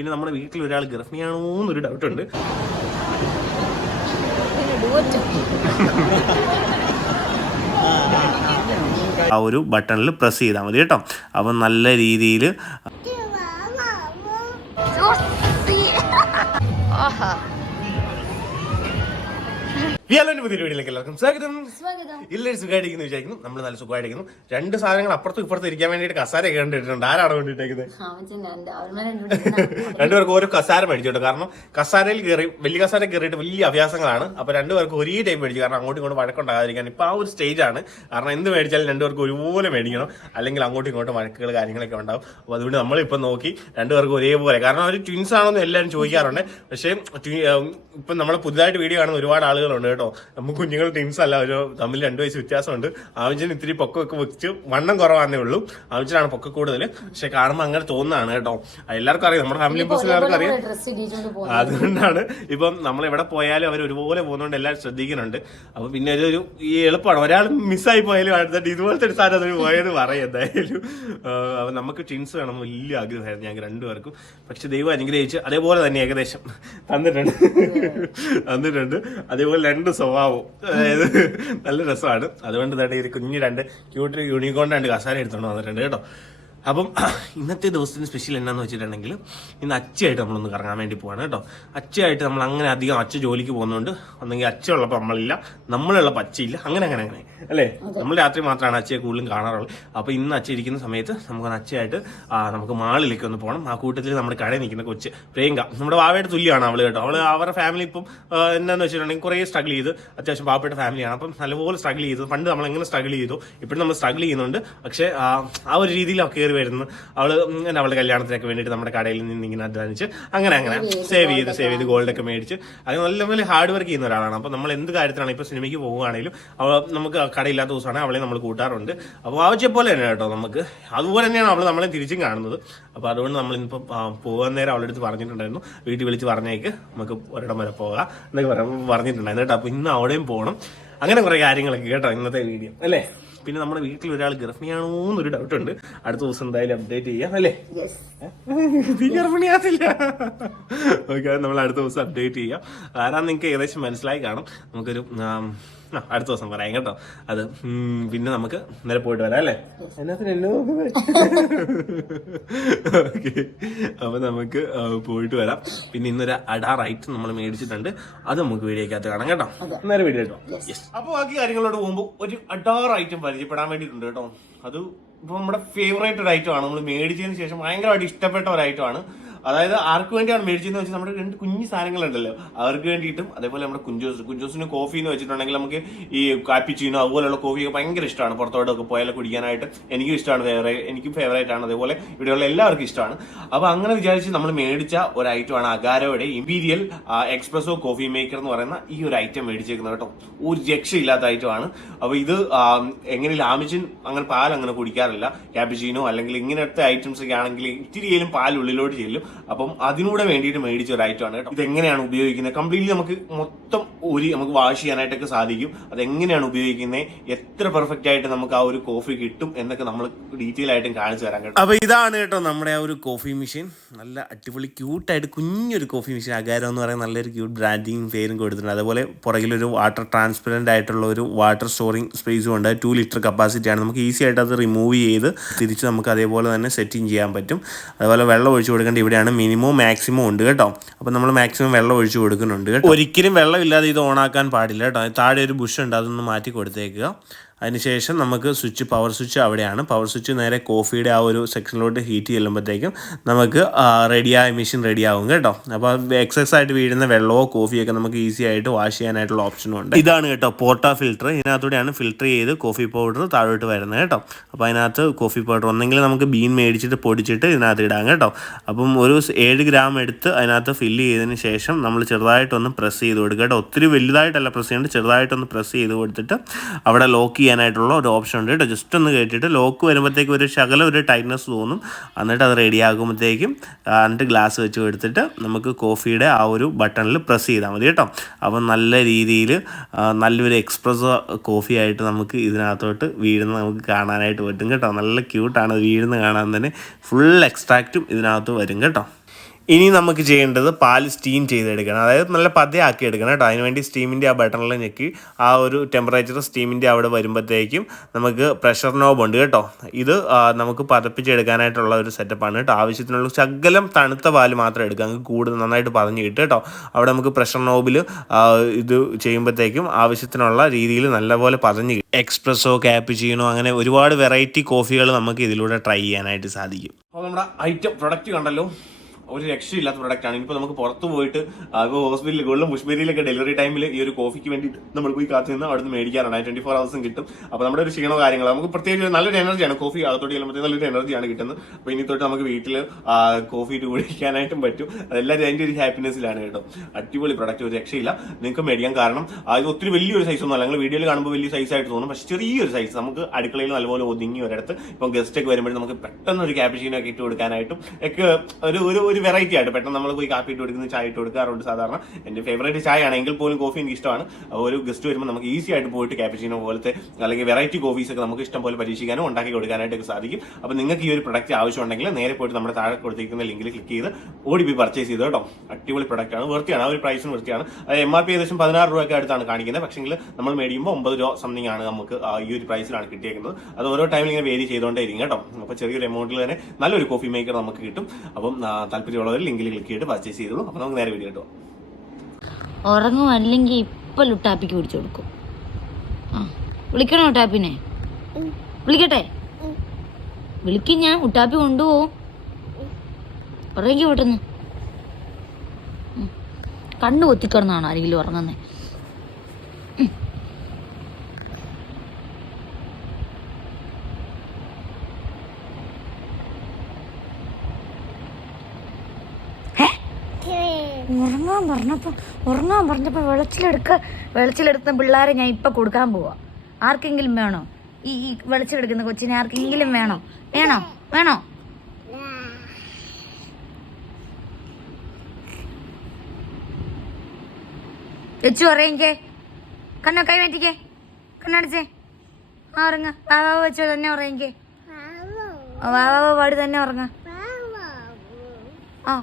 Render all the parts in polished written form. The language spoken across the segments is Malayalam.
പിന്നെ നമ്മുടെ വീട്ടിൽ ഒരാൾ ഗർഭിണിയാണോ എന്നൊരു ഡൗട്ടുണ്ട്. ആ ഒരു ബട്ടണിൽ പ്രസ് ചെയ്താൽ മതി കേട്ടോ. അപ്പം നല്ല രീതിയിൽ പുതിയ വീഡിയോയിലേക്ക് എല്ലാവർക്കും സ്വാഗതം. എല്ലാവരും സുഖമായിട്ടിരിക്കുന്നു വിചാരിക്കുന്നു. നമ്മൾ നല്ല സുഖമായിരിക്കുന്നു. രണ്ട് സാധനങ്ങൾ അപ്പുറത്തും ഇപ്പുറത്തും ഇരിക്കാൻ വേണ്ടിയിട്ട് കസാര കണ്ടിട്ടുണ്ട്. ആരാണ് വേണ്ടിയിട്ടേക്കുന്നത്? രണ്ടുപേർക്ക് ഓരോ കസാര മേടിച്ചോട്ടോ. കാരണം കസാരയിൽ കയറി വലിയ കസാര കയറിയിട്ട് വലിയ അഭ്യാസങ്ങളാണ്. അപ്പൊ രണ്ടുപേർക്ക് ഒരേ ടൈം മേടിച്ചു. കാരണം അങ്ങോട്ടും ഇങ്ങോട്ടും വഴക്കുണ്ടാകാതിരിക്കാൻ ഇപ്പൊ ആ ഒരു സ്റ്റേജ് ആണ്. കാരണം എന്ത് മേടിച്ചാലും രണ്ടുപേർക്ക് ഒരുപോലെ മേടിക്കണം, അല്ലെങ്കിൽ അങ്ങോട്ടും ഇങ്ങോട്ടും വഴക്കുകൾ കാര്യങ്ങളൊക്കെ ഉണ്ടാവും. അപ്പൊ അതുകൊണ്ട് നമ്മളിപ്പം നോക്കി രണ്ടുപേർക്കും ഒരേപോലെ. കാരണം അവർ ട്വിൻസ് ആണെന്ന് എല്ലാവരും ചോദിക്കാറുണ്ട്. പക്ഷേ ഇപ്പം നമ്മളെ പുതുതായിട്ട് വീഡിയോ കാണുന്ന ഒരുപാട് ആളുകളുണ്ട് കേട്ടോ. നമുക്ക് കുഞ്ഞുങ്ങൾ ട്വിൻസ് അല്ല, ഒരു തമ്മിൽ 2 വയസ്സ് വ്യത്യാസമുണ്ട്. ആവശ്യം ഇത്തിരി പൊക്കമൊക്കെ വെച്ച് വണ്ണം കുറവാന്നേ ഉള്ളൂ. ആവശ്യമാണ് പൊക്ക കൂടുതൽ. പക്ഷെ കാണുമ്പോൾ അങ്ങനെ തോന്നുന്നതാണ് കേട്ടോ. എല്ലാവർക്കും അറിയാം, നമ്മുടെ ഫാമിലി മെമ്പേഴ്സ് എല്ലാവർക്കും അറിയാം. അതുകൊണ്ടാണ് ഇപ്പം നമ്മൾ എവിടെ പോയാലും അവർ ഒരുപോലെ പോകുന്നതുകൊണ്ട് എല്ലാവരും ശ്രദ്ധിക്കുന്നുണ്ട്. അപ്പൊ പിന്നെ ഒരു ഈ എളുപ്പമാണ്. ഒരാൾ മിസ്സായി പോയാലും അടുത്തിട്ട് ഇതുപോലത്തെ ഒരു സാധനം അതൊരു പോയത് പറയും എന്തായാലും. അപ്പൊ നമുക്ക് ട്വിൻസ് വേണം വലിയ ആഗ്രഹമായിരുന്നു ഞങ്ങൾക്ക് രണ്ടുപേർക്കും. പക്ഷെ ദൈവം അനുഗ്രഹിച്ച് അതേപോലെ തന്നെ ഏകദേശം തന്നിട്ടുണ്ട്. അതേപോലെ 2 സ്വഭാവം, അതായത് നല്ല രസമാണ്. അതുകൊണ്ട് തന്നെ ഒരു കുഞ്ഞ് 2 ക്യൂട്ട് യൂണിക്കോൺ 2 കസാര എടുത്തോണ്ട് വന്നിട്ടുണ്ട് കേട്ടോ. അപ്പം ഇന്നത്തെ ദിവസത്തിന് സ്പെഷ്യൽ എന്നാന്ന് വെച്ചിട്ടുണ്ടെങ്കിൽ ഇന്ന് അച്ചയായിട്ട് നമ്മളൊന്ന് കറങ്ങാൻ വേണ്ടി പോവാണ് കേട്ടോ. അച്ചയായിട്ട് നമ്മൾ അങ്ങനെ അധികം അച്ഛ ജോലിക്ക് പോകുന്നതുകൊണ്ട് ഒന്നെങ്കിൽ അച്ഛ ഉള്ളപ്പോൾ നമ്മളില്ല, നമ്മളുള്ളപ്പോൾ അച്ഛയില്ല, അങ്ങനെ അല്ലേ. നമ്മൾ രാത്രി മാത്രമാണ് അച്ഛയെ കൂടുതലും കാണാറുള്ളത്. അപ്പോൾ ഇന്ന് അച്ഛ ഇരിക്കുന്ന സമയത്ത് നമുക്ക് അച്ഛയായിട്ട് നമുക്ക് മാളിലേക്ക് ഒന്ന് പോകണം. ആ കൂട്ടത്തിൽ നമ്മുടെ കടയിൽ നിൽക്കുന്ന കൊച്ച് പ്രിയങ്ക, നമ്മുടെ വാവയുടെ തുല്യമാണ് അവള് കേട്ടോ. അവള് അവരുടെ ഫാമിലി ഇപ്പം എന്താണെന്ന് വെച്ചിട്ടുണ്ടെങ്കിൽ കുറേ സ്ട്രഗിൾ ചെയ്ത്, അത്യാവശ്യം പാവപ്പെട്ട ഫാമിലിയാണ്. അപ്പം നല്ലപോലെ സ്ട്രഗിൾ ചെയ്തു. പണ്ട് നമ്മൾ എങ്ങനെ സ്ട്രഗിൾ ചെയ്തു ഇപ്പോഴും നമ്മൾ സ്ട്രഗിൾ ചെയ്യുന്നുണ്ട്. പക്ഷേ ആ ഒരു രീതിയിൽ വരുന്നു. അവള് അവളുടെ കല്യാണത്തിനൊക്കെ വേണ്ടിയിട്ട് നമ്മുടെ കടയിൽ നിന്ന് ഇങ്ങനെ അധ്വാനിച്ച് അങ്ങനെ സേവ് ചെയ്ത് ഗോൾഡൊക്കെ മേടിച്ച് അത് നല്ലപോലെ ഹാർഡ് വർക്ക് ചെയ്യുന്ന ഒരാളാണ്. അപ്പൊ നമ്മൾ എന്ത് കാര്യത്തിലാണ് ഇപ്പൊ സിനിമയ്ക്ക് പോവുകയാണെങ്കിലും നമുക്ക് കടയില്ലാത്ത ദിവസമാണ് അവളെ നമ്മൾ കൂട്ടാറുണ്ട്. അപ്പോൾ ആവശ്യം പോലെ തന്നെ കേട്ടോ. നമുക്ക് അതുപോലെ തന്നെയാണ് അവള് നമ്മളെ തിരിച്ചും കാണുന്നത്. അപ്പൊ അതുകൊണ്ട് നമ്മൾ ഇന്നിപ്പം പോകാൻ നേരം അവളുടെ അടുത്ത് പറഞ്ഞിട്ടുണ്ടായിരുന്നു, വീട്ടിൽ വിളിച്ച് പറഞ്ഞേക്ക് നമുക്ക് ഒരിടം വരെ പോകാം എന്നൊക്കെ പറഞ്ഞിട്ടുണ്ടായിരുന്നു കേട്ടോ. അപ്പൊ ഇന്ന് അവിടെയും പോകണം. അങ്ങനെ കുറെ കാര്യങ്ങളൊക്കെ കേട്ടോ ഇന്നത്തെ വീഡിയോ അല്ലേ. പിന്നെ നമ്മുടെ വീട്ടിൽ ഒരാൾ ഗർഭിണിയാണോ എന്നൊരു ഡൗട്ടുണ്ട്. അടുത്ത ദിവസം എന്തായാലും അപ്ഡേറ്റ് ചെയ്യാം അല്ലേ. നീ ഗർഭിണിയാത്തില്ല. ഓക്കെ, നമ്മൾ അടുത്ത ദിവസം അപ്ഡേറ്റ് ചെയ്യാം. ആരാന്ന് നിങ്ങൾക്ക് ഏകദേശം മനസ്സിലായി കാണും. നമുക്കൊരു അടുത്ത ദിവസം പറയാം കേട്ടോ. അത് പിന്നെ നമുക്ക് ഇന്നലെ പോയിട്ട് വരാം അല്ലേ. ഓക്കെ, അപ്പൊ നമുക്ക് പോയിട്ട് വരാം. പിന്നെ ഇന്നൊരു അഡാറൈറ്റ് നമ്മൾ മേടിച്ചിട്ടുണ്ട്, അത് നമുക്ക് വീഡിയോക്കകത്ത് കാണാം കേട്ടോ. നേരെ വീഡിയോ കേട്ടോ. യെസ്, അപ്പൊ ബാക്കി കാര്യങ്ങളോട് പോകുമ്പോൾ ഒരു അഡാർ ഐറ്റം പരിചയപ്പെടാൻ വേണ്ടിയിട്ടുണ്ട് കേട്ടോ. അത് ഇപ്പൊ നമ്മുടെ ഫേവറേറ്റ് ഒരു ഐറ്റം ആണ്. നമ്മൾ മേടിച്ചതിന് ശേഷം ഭയങ്കരമായിട്ട് ഇഷ്ടപ്പെട്ട ഒരു ഐറ്റം ആണ്. അതായത് ആർക്ക് വേണ്ടിയാണ് മേടിച്ചതെന്ന് വെച്ചാൽ നമ്മുടെ 2 കുഞ്ഞു സാധനങ്ങളുണ്ടല്ലോ, അവർക്ക് വേണ്ടിയിട്ടും. അതേപോലെ നമ്മുടെ കുഞ്ചോസിന് കോഫി എന്ന് വെച്ചിട്ടുണ്ടെങ്കിൽ നമുക്ക് ഈ കാപ്പിച്ചീനോ അതുപോലെയുള്ള കോഫിയൊക്കെ ഭയങ്കര ഇഷ്ടമാണ്. പുറത്തോട്ടൊക്കെ പോയാലും കുടിക്കാനായിട്ട് എനിക്കും ഇഷ്ടമാണ്, എനിക്കും ഫേവറേറ്റ് ആണ്. അതേപോലെ ഇവിടെയുള്ള എല്ലാവർക്കും ഇഷ്ടമാണ്. അപ്പൊ അങ്ങനെ വിചാരിച്ച് നമ്മൾ മേടിച്ച ഒരു ഐറ്റമാണ് അഗാരോയുടെ ഇമ്പീരിയൽ എക്സ്പ്രസോ കോഫി മേക്കർ എന്ന് പറയുന്ന ഈ ഒരു ഐറ്റം മേടിച്ചേക്കുന്നത് കേട്ടോ. ഒരു രക്ഷയില്ലാത്ത ഐറ്റമാണ്. അപ്പൊ ഇത് എങ്ങനെ ലാമിച്ചിൻ അങ്ങനെ പാൽ അങ്ങനെ കുടിക്കാറില്ല. ക്യാപിച്ചീനോ അല്ലെങ്കിൽ ഇങ്ങനത്തെ ഐറ്റംസ് ഒക്കെ ആണെങ്കിൽ ഇത്തിരിയേലും പാൽ ഉള്ളിലോട്ട് ചെല്ലും. അപ്പം അതിനൂടെ വേണ്ടിയിട്ട് മേടിച്ച ഒരു ഐറ്റം ആണ് കേട്ടോ. ഇതെങ്ങനെയാണ് ഉപയോഗിക്കുന്നത് കംപ്ലീറ്റ്ലി നമുക്ക് മൊത്തം നമുക്ക് വാഷ് ചെയ്യാനായിട്ടൊക്കെ സാധിക്കും. അതെങ്ങനെയാണ് ഉപയോഗിക്കുന്നത്, എത്ര പെർഫെക്റ്റ് ആയിട്ട് നമുക്ക് ആ ഒരു കോഫി കിട്ടും എന്നൊക്കെ നമ്മൾ ഡീറ്റെയിൽ ആയിട്ടും കാണിച്ചു തരാം കേട്ടോ. അപ്പൊ ഇതാണ് കേട്ടോ നമ്മുടെ ആ ഒരു കോഫി മെഷീൻ. നല്ല അടിപൊളി ക്യൂട്ടായിട്ട് കുഞ്ഞൊരു കോഫി മെഷീൻ. അഗാരോ എന്ന് പറയുന്ന നല്ലൊരു ക്യൂട്ട് ബ്രാൻഡിങ് പേരും കൊടുത്തിട്ടുണ്ട്. അതുപോലെ പുറകിലൊരു വാട്ടർ ട്രാൻസ്പെറന്റ് ആയിട്ടുള്ള ഒരു വാട്ടർ സ്റ്റോറിംഗ് സ്പേസും ഉണ്ട്. 2 ലിറ്റർ കപ്പാസിറ്റിയാണ്. നമുക്ക് ഈസി ആയിട്ട് അത് റിമൂവ് ചെയ്ത് തിരിച്ച് നമുക്ക് അതേപോലെ തന്നെ സെറ്റിംഗ് ചെയ്യാൻ പറ്റും. അതുപോലെ വെള്ളം ഒഴിച്ചു കൊടുക്കേണ്ട ഇവിടെയാണ് മിനിമം മാക്സിമം ഉണ്ട് കേട്ടോ. അപ്പോൾ നമ്മൾ മാക്സിമം വെള്ളം ഒഴിച്ചു കൊടുക്കുന്നുണ്ട് കേട്ടോ. ഒരിക്കലും വെള്ളമില്ലാതെ ഇത് ഓണാക്കാൻ പാടില്ല കേട്ടോ. താഴെ ഒരു ബുഷ് ഉണ്ട്, അതൊന്ന് മാറ്റി കൊടുത്തേക്കുക. അതിനുശേഷം നമുക്ക് പവർ സ്വിച്ച് അവിടെയാണ്. പവർ സ്വിച്ച് നേരെ കോഫിയുടെ ആ ഒരു സെക്ഷനിലോട്ട് ഹീറ്റ് ചെല്ലുമ്പോഴത്തേക്കും നമുക്ക് മെഷീൻ റെഡിയാവും കേട്ടോ. അപ്പോൾ എക്സസ് ആയിട്ട് വീഴുന്ന വെള്ളമോ കോഫിയൊക്കെ നമുക്ക് ഈസി ആയിട്ട് വാഷ് ചെയ്യാനായിട്ടുള്ള ഓപ്ഷനും ഉണ്ട്. ഇതാണ് കേട്ടോ പോർട്ടാ ഫിൽറ്റർ. ഇതിനകത്തൂടെയാണ് ഫിൽറ്റർ ചെയ്ത് കോഫി പൗഡർ താഴോട്ട് വരുന്നത് കേട്ടോ. അപ്പോൾ അതിനകത്ത് കോഫി പൗഡർ ഒന്നെങ്കിൽ നമുക്ക് ബീൻ മേടിച്ചിട്ട് പൊടിച്ചിട്ട് ഇതിനകത്ത് ഇടാം കേട്ടോ. അപ്പം ഒരു 7 ഗ്രാം എടുത്ത് അതിനകത്ത് ഫില്ല് ചെയ്തതിന് ശേഷം നമ്മൾ ചെറുതായിട്ടൊന്ന് പ്രസ് ചെയ്ത് കൊടുക്കുക കേട്ടോ. ഒത്തിരി വലുതായിട്ടല്ല പ്രസ് ചെയ്യേണ്ടത്, ചെറുതായിട്ടൊന്ന് പ്രസ് ചെയ്ത് കൊടുത്തിട്ട് അവിടെ ലോക്ക് ചെയ്യാനായിട്ടുള്ള ഒരു ഓപ്ഷൻ ഉണ്ട് കേട്ടോ. ജസ്റ്റ് ഒന്ന് കേട്ടിട്ട് ലോക്ക് വരുമ്പോഴത്തേക്കും ഒരു ശകലം ഒരു ടൈറ്റ്നസ് തോന്നും. എന്നിട്ട് അത് റെഡി ആകുമ്പോഴത്തേക്കും എന്നിട്ട് ഗ്ലാസ് വെച്ച് എടുത്തിട്ട് നമുക്ക് കോഫിയുടെ ആ ഒരു ബട്ടണിൽ പ്രസ് ചെയ്താൽ മതി കേട്ടോ. അപ്പം നല്ല രീതിയിൽ നല്ലൊരു എക്സ്പ്രസോ കോഫി ആയിട്ട് നമുക്ക് ഇതിനകത്തോട്ട് വീഴുന്ന നമുക്ക് കാണാനായിട്ട് പറ്റും കേട്ടോ. നല്ല ക്യൂട്ടാണ് വീഴുന്ന കാണാൻ തന്നെ. ഫുൾ എക്സ്ട്രാക്റ്റും ഇതിനകത്ത് വരും കേട്ടോ. ഇനി നമുക്ക് ചെയ്യേണ്ടത് പാല് സ്റ്റീം ചെയ്തെടുക്കണം, അതായത് നല്ല പതയാക്കി എടുക്കണം കേട്ടോ. അതിനുവേണ്ടി സ്റ്റീമിൻ്റെ ആ ബട്ടണിൽ ഞെക്കി ആ ഒരു ടെമ്പറേച്ചർ സ്റ്റീമിൻ്റെ അവിടെ വരുമ്പോഴത്തേക്കും നമുക്ക് പ്രഷർ നോബ് ഉണ്ട് കേട്ടോ. ഇത് നമുക്ക് പതപ്പിച്ചെടുക്കാനായിട്ടുള്ള ഒരു സെറ്റപ്പാണ് കേട്ടോ. ആവശ്യത്തിനുള്ള ശകലം തണുത്ത പാല് മാത്രം എടുക്കുക, നമുക്ക് കൂടുതൽ നന്നായിട്ട് പതഞ്ഞ് കിട്ടും കേട്ടോ. അവിടെ നമുക്ക് പ്രഷർ നോബിൽ ഇത് ചെയ്യുമ്പോഴത്തേക്കും ആവശ്യത്തിനുള്ള രീതിയിൽ നല്ലപോലെ പതഞ്ഞ് കിട്ടും. എക്സ്പ്രസ്സോ ക്യാpuccino അങ്ങനെ ഒരുപാട് വെറൈറ്റി കോഫികൾ നമുക്ക് ഇതിലൂടെ ട്രൈ ചെയ്യാനായിട്ട് സാധിക്കും. അപ്പോൾ നമ്മുടെ ഐറ്റം പ്രൊഡക്റ്റ് കണ്ടല്ലോ, ഒരു രക്ഷയില്ലാത്ത പ്രൊഡക്റ്റാണ്. ഇപ്പോൾ നമുക്ക് പുറത്ത് പോയിട്ട് ഇപ്പോൾ ഹോസ്പിറ്റലുകളിലും മുഷ്ബേരിയിലൊക്കെ ഡെലിവറി ടൈമിൽ ഈ ഒരു കോഫിക്ക് വേണ്ടിയിട്ട് നമ്മൾ പോയി കാത്തു നിന്ന് അവിടെ നിന്ന് മേടിക്കാറുണ്ട്. 24 hours കിട്ടും. അപ്പോൾ നമ്മുടെ ഒരു ക്ഷീണോ കാര്യങ്ങളോ നമുക്ക് പ്രത്യേകിച്ച് നല്ലൊരു എനർജിയാണ് കോഫി അകത്തോട്ട് ചെല്ലുമ്പോഴത്തേക്ക് നല്ലൊരു എനർജിയാണ് കിട്ടുന്നത്. അപ്പോൾ ഇനി തൊട്ട് നമുക്ക് വീട്ടിൽ കോഫി ഇട്ട് കുടിക്കാനായിട്ടും പറ്റും. അതെല്ലാവരും അതിൻ്റെ ഒരു ഹാപ്പിനെസ്സിലാണ് കേട്ടോ. അടിപൊളി പ്രൊഡക്റ്റ്, ഒരു രക്ഷയില്ല, നിങ്ങൾക്ക് മേടിക്കാൻ. കാരണം ഇത് ഒത്തിരി വലിയൊരു സൈസൊന്നും അല്ല, നിങ്ങൾ വീഡിയോയിൽ കാണുമ്പോൾ വലിയ സൈസായിട്ട് തോന്നും, പക്ഷേ ചെറിയൊരു സൈസ് നമുക്ക് അടുക്കളയിൽ നല്ലപോലെ ഒതുങ്ങി ഒരിടത്ത് ഇപ്പം ഗസ്റ്റ് ഒക്കെ വരുമ്പോഴും നമുക്ക് പെട്ടെന്ന് ഒരു ക്യാpuccino ഒക്കെ ഇട്ട് കൊടുക്കാനായിട്ടും ഒക്കെ ഒരു വെറൈറ്റി ആയിട്ട് പെട്ടെന്ന് നമ്മൾ പോയി കാപ്പി ഇട്ട് കൊടുക്കുന്നത്, ചായ ഇട്ട് കൊടുക്കാറുണ്ട് സാധാരണ. എൻ്റെ ഫേവറേറ്റ് ചായ ആണെങ്കിൽ പോലും കോഫി എനിക്ക് ഇഷ്ടമാണ്. ഒരു ഗസ്റ്റ് വരുമ്പോൾ നമുക്ക് ഈസി ആയിട്ട് പോയിട്ട് ക്യാpuccino പോലത്തെ അല്ലെങ്കിൽ വെറൈറ്റി കോഫീസ് ഒക്കെ നമുക്ക് ഇഷ്ടം പോലെ പരീക്ഷിക്കാനും ഉണ്ടാക്കി കൊടുക്കാനായിട്ടൊക്കെ സാധിക്കും. അപ്പോൾ നിങ്ങൾക്ക് ഈ ഒരു പ്രൊഡക്റ്റ് ആവശ്യമുണ്ടെങ്കിൽ നേരെ പോയിട്ട് നമ്മുടെ താഴെ കൊടുത്തിരിക്കുന്ന ലിങ്കിൽ ക്ലിക്ക് ചെയ്ത് ഓടിപ്പോയി പർച്ചേസ് ചെയ്ത് കേട്ടോ. അടിപൊളി പ്രൊഡക്റ്റ് ആണ്, വൃത്തിയാണ്, ആ ഒരു പ്രൈസിന് വൃത്തിയാണ്. അത് MRP ഏകദേശം 16 രൂപയൊക്കെ അടുത്താണ് കാണിക്കുന്നത്. പക്ഷേ നമ്മൾ മേടിക്കുമ്പോൾ 9 രൂപ സംതിങ് ആണ് നമുക്ക് ഈ ഒരു പ്രൈസിലാണ് കിട്ടിയേക്കുന്നത്. അത് ഓരോ ടൈമിൽ ഇങ്ങനെ വേരി ചെയ്തുകൊണ്ടേ ഇരിക്കും കേട്ടോ. അപ്പോൾ ചെറിയൊരു എമൗണ്ടിൽ തന്നെ നല്ലൊരു കോഫി മേക്കർ നമുക്ക് കിട്ടും. അപ്പം താല്പര്യമുള്ളവർ ലിങ്കിൽ ക്ലിക്ക് ചെയ്തിട്ട് പർച്ചേസ് ചെയ്തോളൂ. അപ്പോൾ നമുക്ക് നേരെ വീഡിയോ കിട്ടും. ഉറങ്ങും അല്ലെങ്കിൽ ഇപ്പം ലുട്ടാപ്പിക്ക് പിടിച്ചു കൊടുക്കും. വിളിക്കണോ ലുട്ടാപ്പിനെ? വിളിക്കട്ടെ? വിളിക്കും ഞാൻ, ഉട്ടാപ്പി കൊണ്ടുപോകും. ഉറങ്ങി പെട്ടെന്ന്. കണ്ണ് കൊത്തിക്കിടന്നാണ് ആരെങ്കിലും ഉറങ്ങുന്നത്. ഉറങ്ങാൻ പറഞ്ഞപ്പോൾ വെളച്ചിലെടുത്ത പിള്ളേരെ ഞാൻ ഇപ്പം കൊടുക്കാൻ പോവാ. ആർക്കെങ്കിലും വേണോ? ഈ വെളച്ചിലെടുക്കുന്ന കൊച്ചിനെ ആർക്കെങ്കിലും വേണോ? വേണോ? വെച്ചു അറിയെങ്കേ കണ്ണോ കൈ മാറ്റിക്കേ, കണ്ണടച്ചേ. ഉറങ്ങ. വാവാവ് വെച്ചോ തന്നെ ഉറയെങ്കേ. വാവാവ് പാടി തന്നെ ഉറങ്ങ.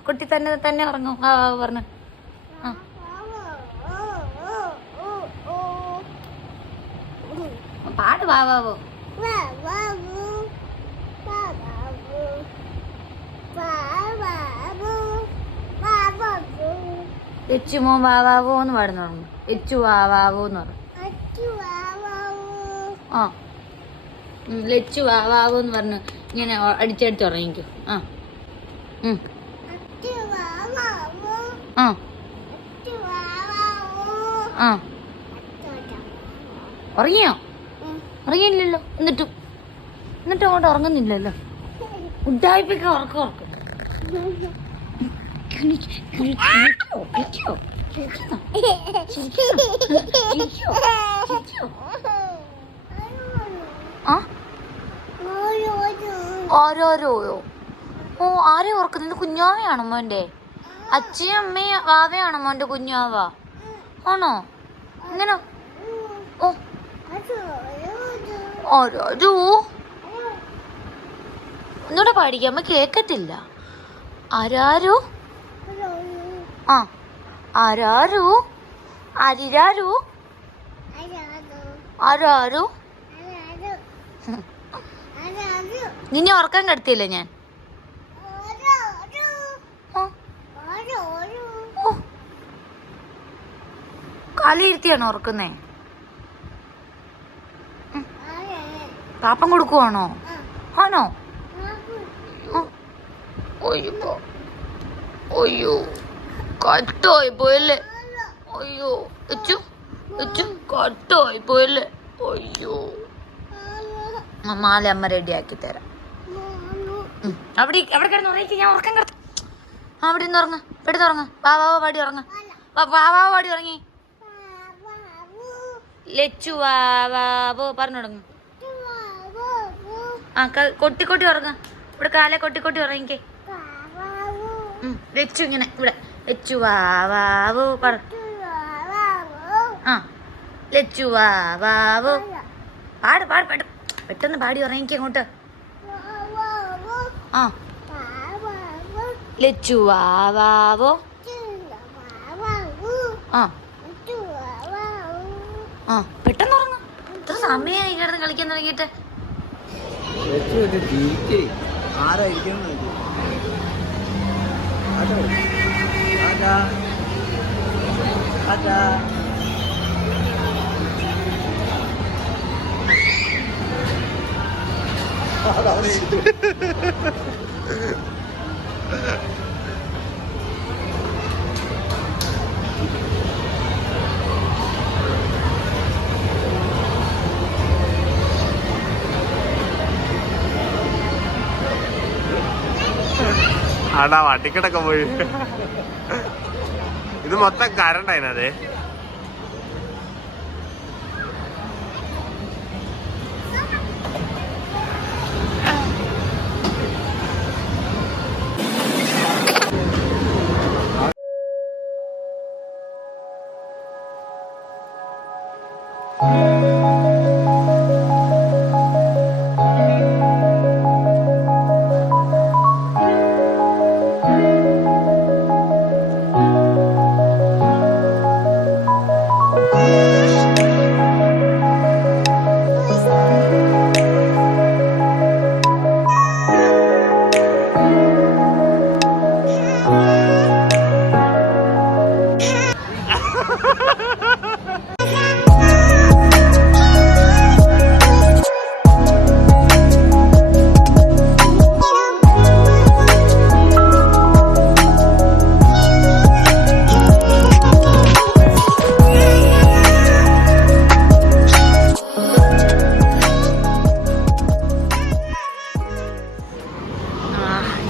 കുട്ടി തന്നെ ഉറങ്ങും. വാവാവ് പറഞ്ഞു. പാട് വാവാവോ. എച്ചുമോ വാവാവോ എന്ന് പാടുന്നു പറഞ്ഞു. എച്ചു വാവാവോ എന്ന് പറഞ്ഞു. ലച്ചു വാവാവോ എന്ന് പറഞ്ഞു ഇങ്ങനെ അടിച്ചടിച്ച് ഉറങ്ങിക്കോ. ഉറങ്ങിയോ? ഉറങ്ങിയില്ലല്ലോ. എന്നിട്ടും അങ്ങോട്ട് ഉറങ്ങുന്നില്ലല്ലോ. ഉഡ്ഡായിപ്പൊക്കെ ഉറക്കം. ഓരോരോയോ? ആരെ ഓർക്കുന്നത്? കുഞ്ഞാവയാണോ മോൻ്റെ? അച്ഛയും അമ്മയും വാവയാണോ മോൻ്റെ കുഞ്ഞാവ? ആണോ? ഇങ്ങനെ ഓരോ ഒന്നുകൂടെ പാടിക്കാം, അമ്മ കേക്കത്തില്ല. ആരാരോ ആരാരോ ആരിരാരോ ആരാരോ. നിന്നെ ഉറക്കാൻ കിടത്തിയില്ലേ ഞാൻ? കാലിരുത്തിയാണോ ഉറക്കുന്നേ? പാപ്പം കൊടുക്കുവാണോ? ആണോ? അയ്യോ കട്ടായി പോയല്ലേ. അയ്യോ കട്ടായി പോയല്ലേ. അയ്യോ മാല അമ്മ റെഡിയാക്കി തരാം. അവിടെ കിടന്ന് ഉറങ്ങിക്ക്, ഞാൻ ഉറക്കം കിടത്തു. അവിടെ നിന്ന് ഉറങ്ങ, പെടുത്തുറങ്ങ. വാവാവോ പാടി ഉറങ്ങ. വാവാവോ പാടി ഉറങ്ങി. ലച്ചു വാവാവോ പറഞ്ഞു തുടങ്ങും. കൊട്ടി ഉറങ്ങ. ഇവിടെ കാലെ കൊട്ടി ഉറങ്ങിക്കേ. ലച്ചു ഇങ്ങനെ ഇവിടെ ലച്ചു വാവാവോ പറ. ലച്ചു വാവാവോ പാട് പെട്ടെന്ന് പാടി ഉറങ്ങിക്കേ അങ്ങോട്ട്. ലച്ചു വാവാവോ. ആ ആ പെട്ടെന്ന് ഉറങ്ങും. ഇത്ര സമയമായി കിടന്ന് കളിക്കാൻ തുടങ്ങിയിട്ട്. ആടാ വട്ടിക്കിടക്കെ പോയി. ഇത് മൊത്തം കരണ്ടായിനതെ.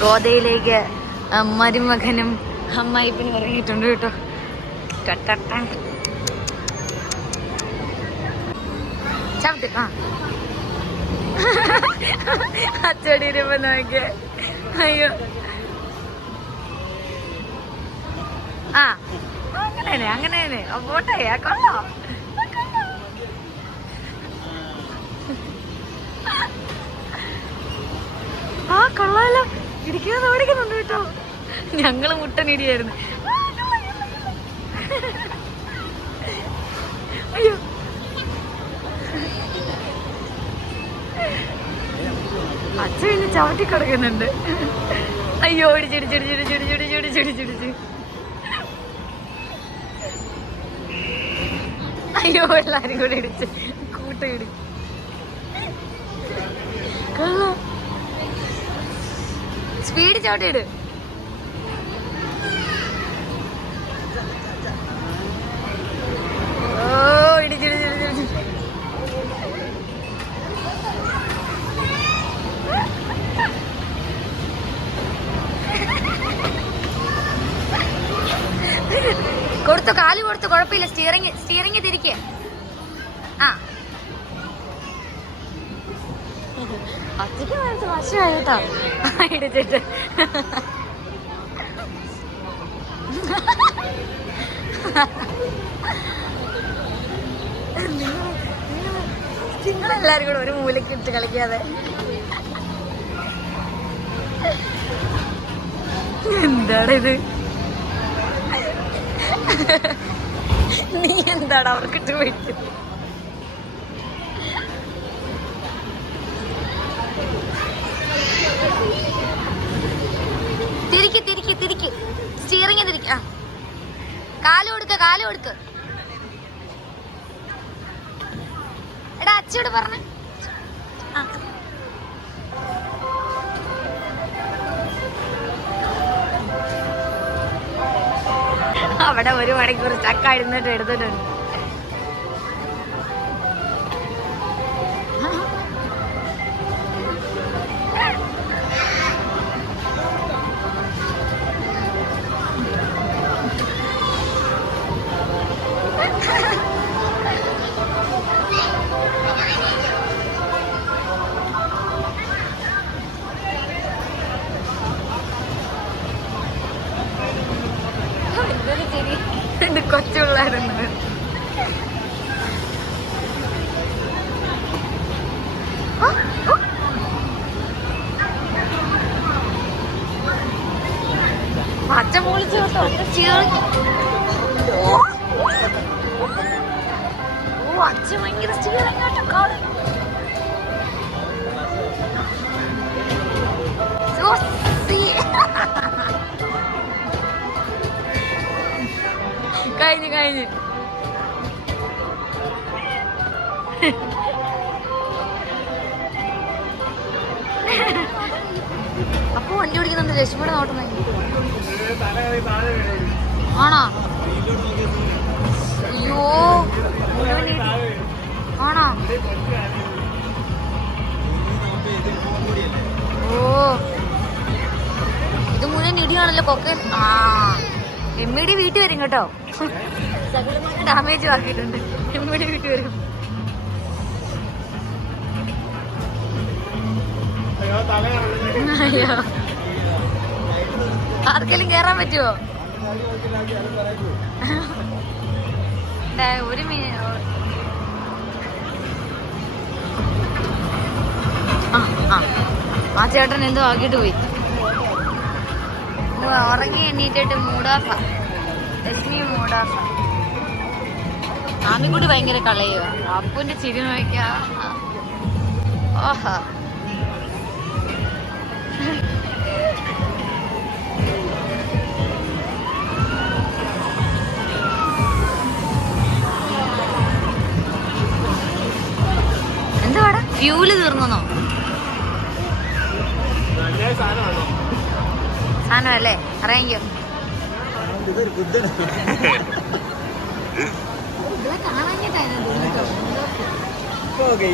ഗോതയിലേക്ക് മരുമകനും അമ്മായിപ്പിനും ഇറങ്ങിയിട്ടുണ്ട് കേട്ടോ. ചവിട്ട്. ആ അച്ചടിയിരുമ്പോ നോക്കിയ. അയ്യോ ആ അങ്ങനെ പോട്ടെ. കൊള്ളോ ആ കൊള്ളാലോ. ഇടിക്കുന്നത് ഓടിക്കുന്നുണ്ട് കേട്ടോ. ഞങ്ങള് മുട്ടനിടിയായിരുന്നു. അയ്യോ അച്ഛ പിന്നെ ചവിട്ടി കിടക്കുന്നുണ്ട്. അയ്യോ ഇടിച്ചിടിച്ചിടിച്ചിടിച്ചിടിച്ചിടിച്ചിടിച്ചിടിച്ചിടിച്ച്. അയ്യോ എല്ലാരും കൂടെ ഇടിച്ച് കൂട്ടിയിടി. കൊള്ളാം. സ്പീഡ് ചവിട്ടിയിട്. ഓ ഇടിച്ചിടിച്ചിടിച്ചിടിച്ച്. കൊടുത്തു, കാല് കൊടുത്തു, കുഴപ്പമില്ല. സ്റ്റിയറിംഗ് തിരിക്കുക. ആ അച്ഛക്ക് മനസ്സ് വശമായി കേട്ടോ. ഇടിച്ചിട്ട് നിങ്ങളെല്ലാരും കൂടെ ഒരു മൂലക്ക് ഇട്ട് കളിക്കാതെ. എന്താണിത്? നീ എന്താണ് അവർക്കിട്ട് പോയിട്ട്? തിരിക്ക് സ്റ്റിയറിംഗ് തിരിക്ക. കാല് കൊടുക്ക്. എടാ അച്ഛയോട് പറഞ്ഞ. അവിടെ 1 മണിക്കൂർ ചക്ക ഇരുന്നിട്ട് എടുത്തിട്ടുണ്ട്. കൊച്ചുള്ളായിരുന്നു. അച്ഛൻ ഭയങ്കര സ്റ്റിയറിംഗ് ആയിട്ട് കാണും. കഴിഞ്ഞു അപ്പൊ വണ്ടി ഓടിക്കുന്നുണ്ട്. രശ്മിയുടെ നോട്ടം ആണോ? അയ്യോ ആണോ? ഓ ഇത് മുഴുവൻ ഇടിയാണല്ലോ കൊക്ക. ആ എമ്മിടി വീട്ടിൽ വരും കേട്ടോ. ഡാമേജ് ആക്കിയിട്ടുണ്ട്. എമ്മിടി വീട്ടിൽ വരും. അയ്യോ ആർക്കെങ്കിലും കേറാൻ പറ്റുമോ? ഒരു ആ ചേട്ടൻ എന്തോ ആക്കിയിട്ട് പോയി. ഉറങ്ങി എണ്ണീറ്റിട്ട് മൂടാഫ. രശ്മി മൂടാഫ. ആമിക്കുട്ടി ഭയങ്കര കളയുക. അപ്പുവിന്റെ ചിരി നോക്ക. ഓഹാ എന്തുവാടാ ഫ്യൂല് തീർന്നോ? സാധനമല്ലേ അറിയാം.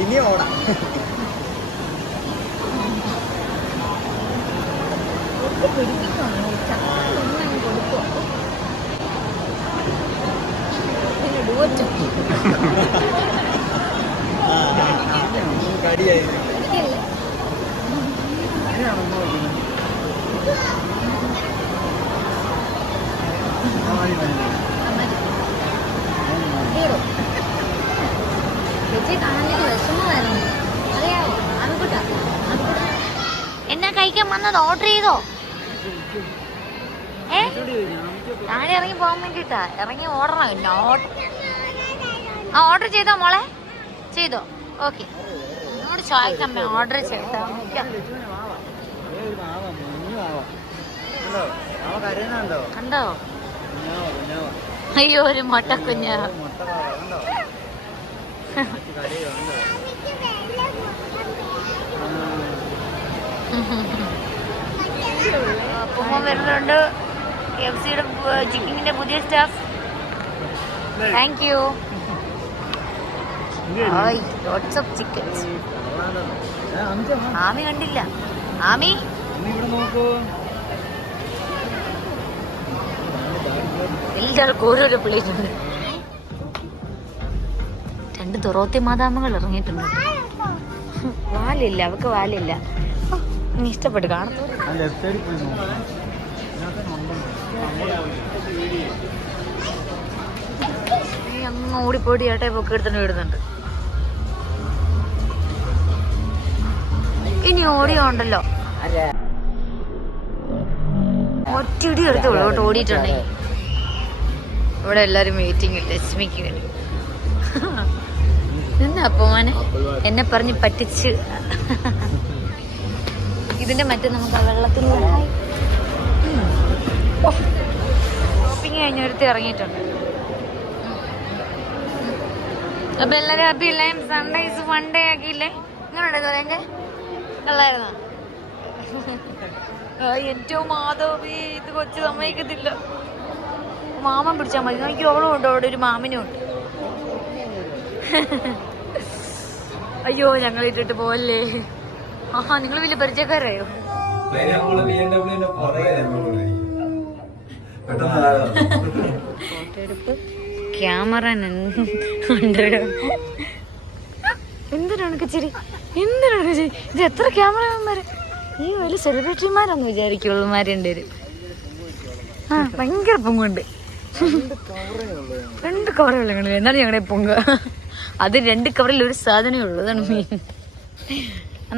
ഇനി ഓടാം. കടിയായി എന്നാ കഴിക്കാൻ വന്നത്? ഓർഡർ ചെയ്തോ? താഴെ ഇറങ്ങി പോകാൻ വേണ്ടിട്ടാ. ഇറങ്ങി ഓർഡർ ഓർഡർ ചെയ്തോ മോളെ? ചെയ്തോ? ഓക്കെ. എന്നോട് ചോദിക്കാം ഓർഡർ ചെയ്തോ? കണ്ടോ? അയ്യോ ഒരു മുട്ട കുഞ്ഞ. അപ്പം വരുന്നുണ്ട്. KFCയുടെ ചിക്കനിന്റെ പുതിയ staff. Thank you. Lots of chickens. Aami കണ്ടില്ല. ആമി എല്ലാവർക്കും ഓരോരോ പ്ലേറ്റുണ്ട്. 2 തൊറോത്തി മാതാമകൾ ഇറങ്ങിയിട്ടുണ്ട്. വാലില്ല, അവക്ക് വാലില്ല. നീ ഇഷ്ടപ്പെട്ട് കാണത്തു. അങ്ങ് ഓടിപ്പോയിട്ട് ചേട്ടാ പൊക്കെ എടുത്തിട്ട് വിടുന്നുണ്ട്. ഇനി ഓടിയോണ്ടല്ലോ ഒറ്റടി എടുത്തോളൂ കേട്ടോ. ഓടിയിട്ടുണ്ടെങ്കിൽ ഇവിടെ എല്ലാരും വെയിറ്റിംഗ്. ലക്ഷ്മിക്ക് വേണ്ടി. എന്നാ അപ്പമാനെ എന്നെ പറഞ്ഞ് പറ്റിച്ച്. ഇതിന്റെ മറ്റേ നമുക്ക് ആ വെള്ളത്തിൽ ഷോപ്പിങ് കഴിഞ്ഞൊരുത്തി ഇറങ്ങിയിട്ടുണ്ട്. അപ്പൊ എല്ലാരും ഹാപ്പി അല്ലേ? സൺഡേസ് ഫൺ ഡേ ആക്കിയില്ലേ? ഇങ്ങനെ ഉണ്ടെങ്കിൽ നല്ലായിരുന്നോ? ഏറ്റവും മാധവി ഇത് കൊച്ചു സമ്മതിക്കത്തില്ല. മാമൻ പിടിച്ചാൽ മതി. നോക്കി അവളും ഉണ്ട്. അവിടെ ഒരു മാമനും ഉണ്ട്. അയ്യോ ഞങ്ങൾ ഇട്ടിട്ട് പോവല്ലേ. ആഹാ നിങ്ങൾ വലിയ പരിചയക്കാരായോ? ഫോട്ടോ എടുപ്പ് ക്യാമറ എന്തിനാണ് ചിരി? എന്തിനാണ് ചിരി? ഇത് എത്ര ക്യാമറമാര്? ഈ വലിയ സെലിബ്രിറ്റിമാരാന്ന് വിചാരിക്കുള്ളമാരുണ്ട്. ആ ഭയങ്കര പൊങ്ങുണ്ട്. 2 കവറുകൾ എന്നാലും ഞങ്ങളുടെ പൊങ്ക. അത് 2 കവറിൽ ഒരു സാധനമേ ഉള്ളൂ. അതാണ് മീൻ.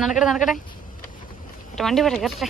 നടക്കട്ടെ വണ്ടി പോട്ടെ കേട്ടെ.